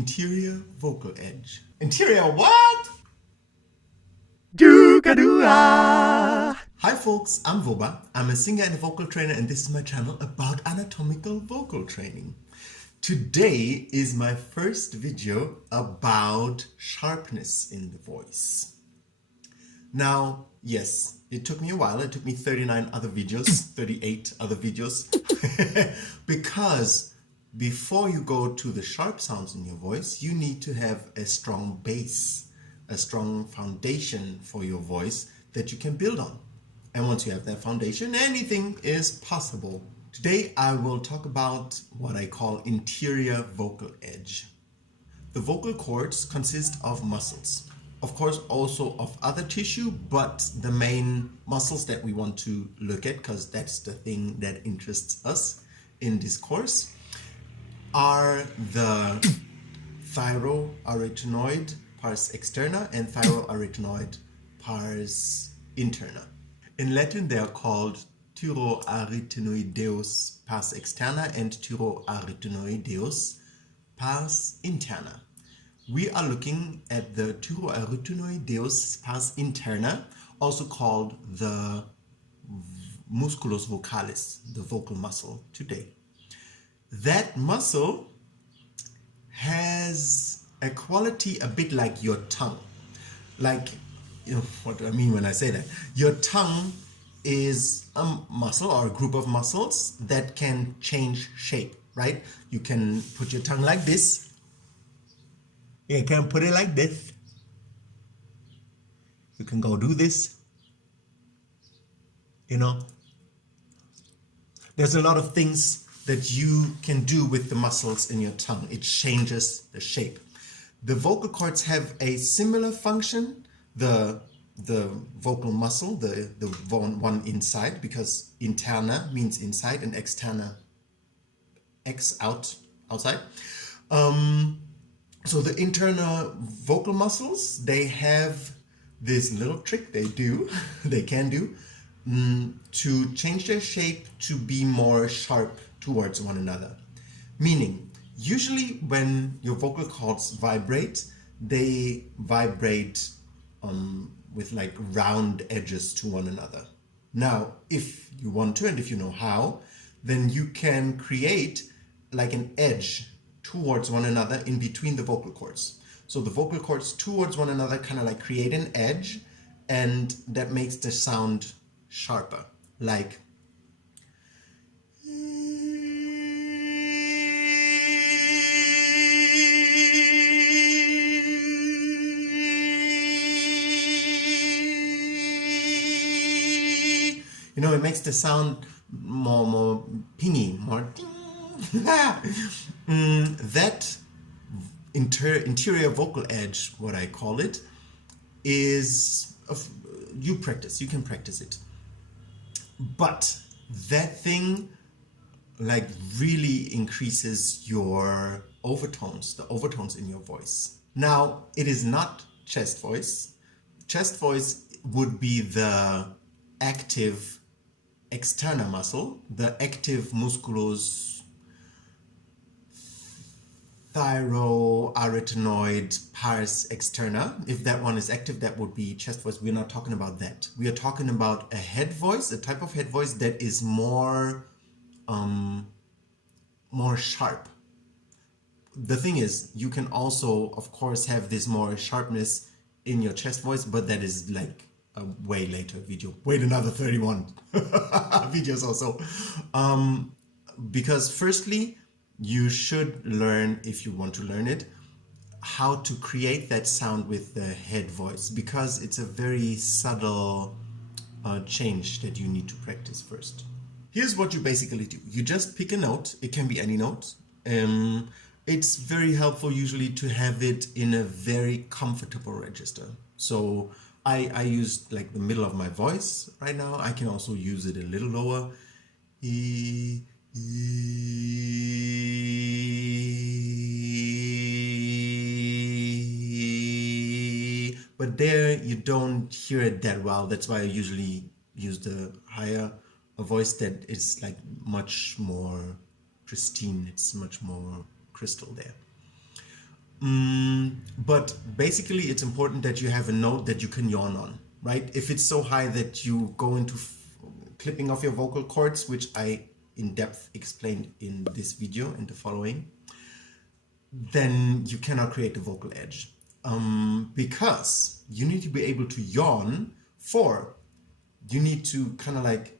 Interior vocal edge. Interior what? Doo-ga-doo-ah. Hi folks, I'm Voba. I'm a singer and a vocal trainer, and this is my channel about anatomical vocal training. Today is my first video about sharpness in the voice. Now, yes, it took me a while. It took me 38 other videos, because before you go to the sharp sounds in your voice, you need to have a strong base, a strong foundation for your voice that you can build on. And once you have that foundation, anything is possible. Today I will talk about what I call interior vocal edge. The vocal cords consist of muscles. Of course, also of other tissue, but the main muscles that we want to look at, because that's the thing that interests us in this course, are the ThyroAryTenoideus Pars Externa and ThyroAryTenoideus Pars Interna. In Latin, they are called ThyroAryTenoideus Pars Externa and ThyroAryTenoideus Pars Interna. We are looking at the ThyroAryTenoideus Pars Interna, also called the Musculus vocalis, the vocal muscle, today. That muscle has a quality a bit like your tongue. Like, what do I mean when I say that? Your tongue is a muscle or a group of muscles that can change shape, right? You can put your tongue like this. You can put it like this. You can go do this. There's a lot of things that you can do with the muscles in your tongue. It changes the shape. The vocal cords have a similar function. The vocal muscle, the one inside, because interna means inside and externa, outside. So the internal vocal muscles, they have this little trick they can do to change their shape to be more sharp towards one another. Meaning, usually when your vocal cords vibrate, they vibrate with like round edges to one another. Now, if you want to and if you know how, then you can create like an edge towards one another in between the vocal cords. So the vocal cords towards one another kind of like create an edge, and that makes the sound sharper. Like it makes the sound more pingy, more that interior vocal edge, what I call it, is you can practice it. But that thing like really increases your overtones, the overtones in your voice. Now, it is not chest voice. Chest voice would be the active externa muscle, the active Musculus ThyroAryTenoideus Pars Externa. If that one is active, that would be chest voice. We're not talking about that. We are talking about a head voice, a type of head voice that is more sharp. The thing is, you can also, of course, have this more sharpness in your chest voice, but that is like a way later video. Wait another 31 videos or so. Because firstly, you should learn, if you want to learn it, how to create that sound with the head voice, because it's a very subtle change that you need to practice first. Here's what you basically do. You just pick a note. It can be any note. It's very helpful usually to have it in a very comfortable register. So I use like the middle of my voice right now. I can also use it a little lower. But there you don't hear it that well. That's why I usually use the higher voice that is like much more pristine. It's much more crystal there. But basically, it's important that you have a note that you can yawn on, right? If it's so high that you go into clipping off your vocal cords, which I in depth explained in this video and the following, then you cannot create the vocal edge. Because you need to be able to yawn, you need to kind of like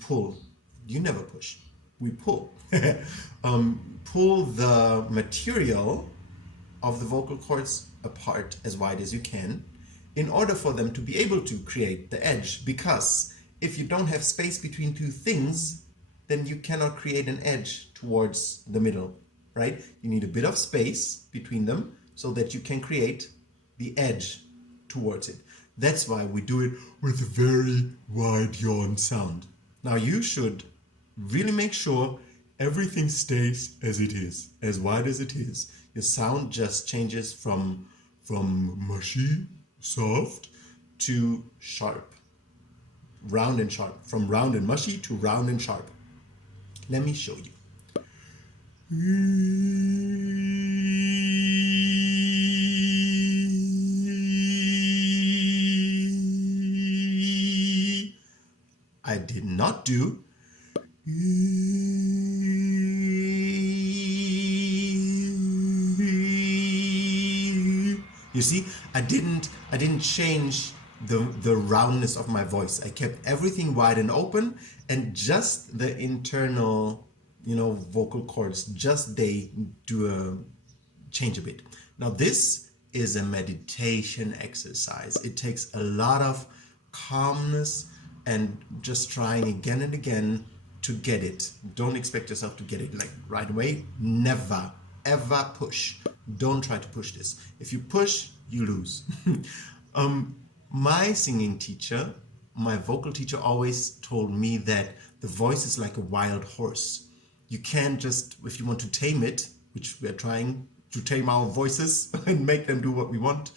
pull. You never push, we pull. Pull the material of the vocal cords apart as wide as you can in order for them to be able to create the edge, because if you don't have space between two things, then you cannot create an edge towards the middle, right? You need a bit of space between them so that you can create the edge towards it. That's why we do it with a very wide yawn sound. Now you should really make sure everything stays as it is, as wide as it is. Your sound just changes from mushy, soft, to sharp. Round and sharp. From round and mushy to round and sharp. Let me show you. I did not do. You see, I didn't change the roundness of my voice. I kept everything wide and open, and just the internal, vocal cords, just they do a change a bit. Now this is a meditation exercise. It takes a lot of calmness and just trying again and again to get it. Don't expect yourself to get it like right away. Never, ever push. Don't try to push this. If you push, you lose. My singing teacher, my vocal teacher, always told me that the voice is like a wild horse. You can't just, if you want to tame it, which we're trying to tame our voices and make them do what we want,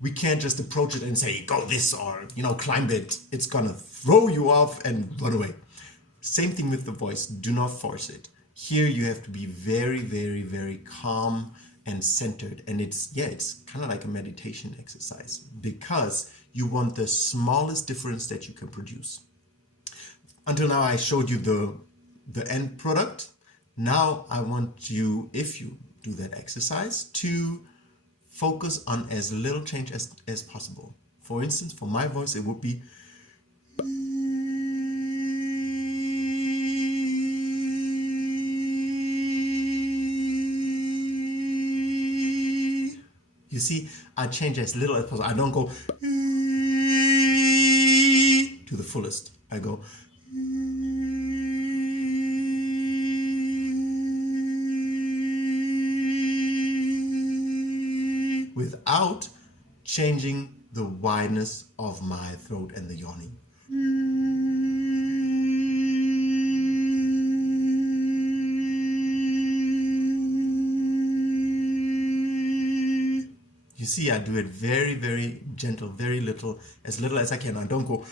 we can't just approach it and say, go this, or, climb it. It's gonna throw you off and run away. Same thing with the voice. Do not force it. Here you have to be very, very, very calm and centered. And it's kind of like a meditation exercise, because you want the smallest difference that you can produce. Until now, I showed you the end product. Now I want you, if you do that exercise, to focus on as little change as possible. For instance, for my voice, it would be you see, I change as little as possible. I don't go to the fullest. I go without changing the wideness of my throat and the yawning. You see, I do it very, very gentle, very little as I can. I don't go.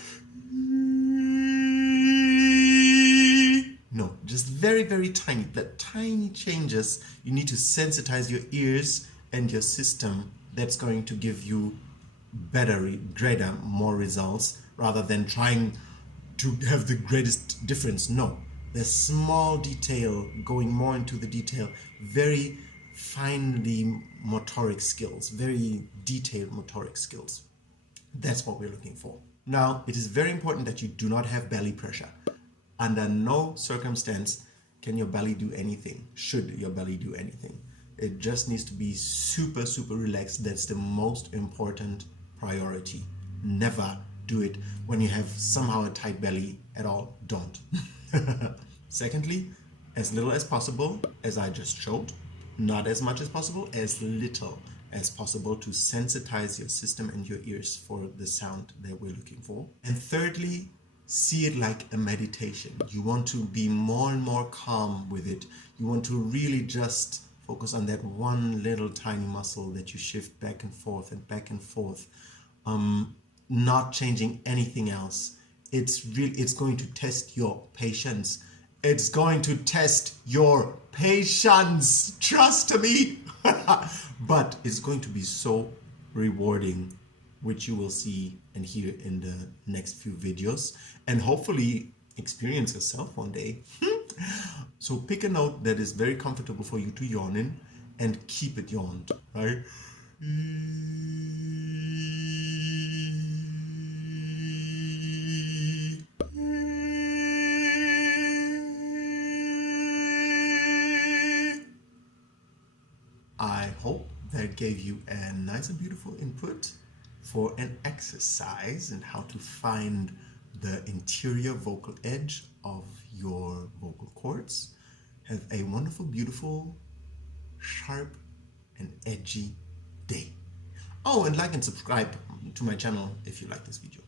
No, just very, very tiny. That tiny changes. You need to sensitize your ears and your system. That's going to give you greater, more results, rather than trying to have the greatest difference. No, there's small detail, going more into the detail, very finely motoric skills, very detailed motoric skills. That's what we're looking for. Now, it is very important that you do not have belly pressure. Under no circumstance can your belly do anything, should your belly do anything. It just needs to be super, super relaxed. That's the most important priority. Never do it when you have somehow a tight belly at all. Don't. Secondly, as little as possible, as I just showed. Not as much as possible, as little as possible, to sensitize your system and your ears for the sound that we're looking for. And thirdly, see it like a meditation. You want to be more and more calm with it. You want to really just focus on that one little tiny muscle that you shift back and forth and back and forth, not changing anything else. It's going to test your patience It's going to test your patience. Trust me. But it's going to be so rewarding, which you will see and hear in the next few videos, and hopefully experience yourself one day. So pick a note that is very comfortable for you to yawn in and keep it yawned, right? I hope that gave you a nice and beautiful input for an exercise and how to find the interior vocal edge of your vocal cords. Have a wonderful, beautiful, sharp, and edgy day. Oh, and like and subscribe to my channel if you like this video.